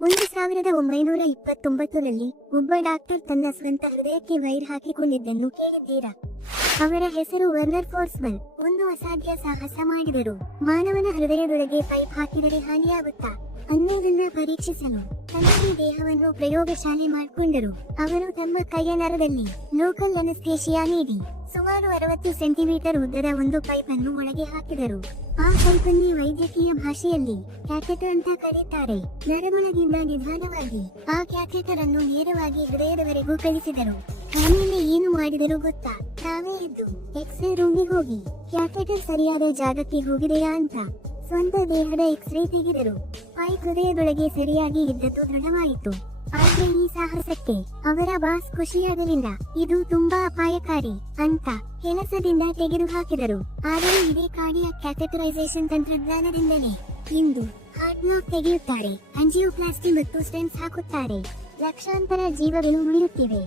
1929ರಲ್ಲಿ ಒಬ್ಬ ಡಾಕ್ಟರ್ ತನ್ನ ಸ್ವಂತ ಹೃದಯಕ್ಕೆ ವೈರ್ ಹಾಕಿಕೊಂಡಿದ್ದನ್ನು ಕೇಳಿದ್ದೀರಾ? ಅವರ ಹೆಸರು ವರ್ನರ್ ಫೋರ್ಸ್ಮನ್. ಒಂದು ಅಸಾಧ್ಯ ಸಾಹಸ ಮಾಡಿದರು. ಮಾನವನ ಹೃದಯದೊಳಗೆ ಪೈಪ್ ಹಾಕಿದರೆ ಹಾನಿಯಾಗುತ್ತಾ ಅನ್ನೋದನ್ನ ಪರೀಕ್ಷಿಸಲು ತನ್ನ ದೇಹವನ್ನು ಪ್ರಯೋಗಶಾಲೆ ಮಾಡಿಕೊಂಡರು. ಅವರು ತಮ್ಮ ಕೈಯ ನರದಲ್ಲಿ ಲೋಕಲ್ ಅನಸ್ತೇಶಿಯಾ ನೀಡಿ ಸುಮಾರು 60 ಸೆಂಟಿಮೀಟರ್ ಉದ್ದದ ಒಂದು ಪೈಪ್ ಅನ್ನು ಒಳಗೆ ಹಾಕಿದರು. ಆ ಪೈಪ್ ಅನ್ನು ವೈದ್ಯಕೀಯ ಭಾಷೆಯಲ್ಲಿ ಕ್ಯಾಥೆಟರ್ ಅಂತ ಕರೀತಾರೆ. ನರಮೊಳಗಿಂದ ನಿಧಾನವಾಗಿ ಆ ಕ್ಯಾಥೆಟರ್ ಅನ್ನು ನೇರವಾಗಿ ಹೃದಯದವರೆಗೂ ಕಳಿಸಿದರು. ಆಮೇಲೆ ಏನು ಮಾಡಿದರು ಗೊತ್ತಾ? ತಾವೇ ಎದ್ದು ಎಕ್ಸ್ರೇ ರೂಮ್ಗೆ ಹೋಗಿ ಕ್ಯಾಥೆಟರ್ ಸರಿಯಾದ ಜಾಗಕ್ಕೆ ಹೋಗಿದೆಯಾ ಅಂತ ಸ್ವಂತ ದೇಹದ ಎಕ್ಸ್ರೇ ತೆಗೆದರು. ಪೈಪ್ ಹೃದಯದೊಳಗೆ ಸರಿಯಾಗಿ ಇದ್ದದ್ದು ದೃಢವಾಯಿತು. ಆದ್ರೆ ಈ ಸಾಹಸಕ್ಕೆ ಅವರ ಬಾಸ್ ಖುಷಿಯಾಗಲಿಲ್ಲ. ಇದು ತುಂಬಾ ಅಪಾಯಕಾರಿ ಅಂತ ಕೆಲಸದಿಂದ ತೆಗೆದುಹಾಕಿದರು. ಆದರೆ ಇದೇ ಕಾರ್ಡಿಯಾಕ್ ಕ್ಯಾಥೆಟರೈಸೇಷನ್ ತಂತ್ರಜ್ಞಾನದಿಂದಲೇ ಇಂದು ಹಾರ್ಟ್ ಬ್ಲಾಕ್ ತೆಗೆಯುತ್ತಾರೆ, ಆಂಜಿಯೋಪ್ಲಾಸ್ಟಿ ಮತ್ತು ಸ್ಟೆಂಟ್ಸ್ ಹಾಕುತ್ತಾರೆ. ಲಕ್ಷಾಂತರ ಜೀವಗಳು ಉಳಿಯುತ್ತಿವೆ.